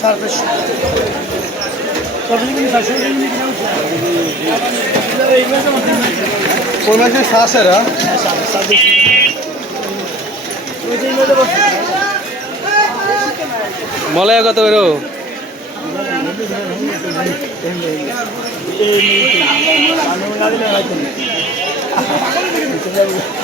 সাড়ে পাঁচশো কোন মাসে শাসেরা মলয় কত বেরো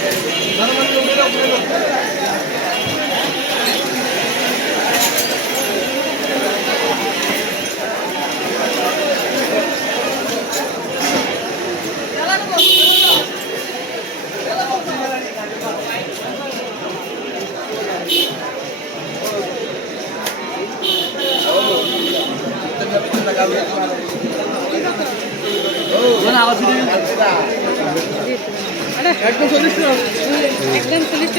একদম চল্লিশ একদম চল্লিশ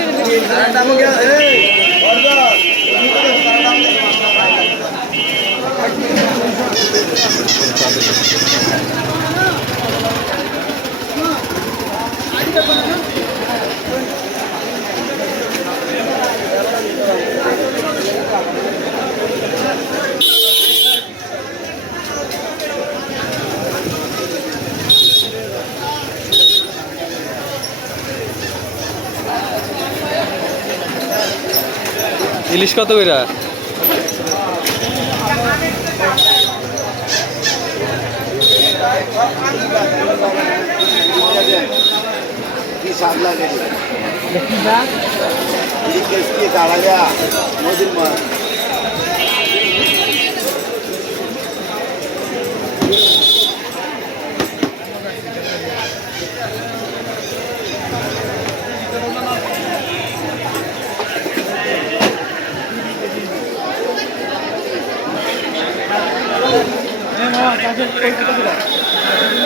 ইলিশ কত করে কি যা নদীর মাছ হ্যাঁ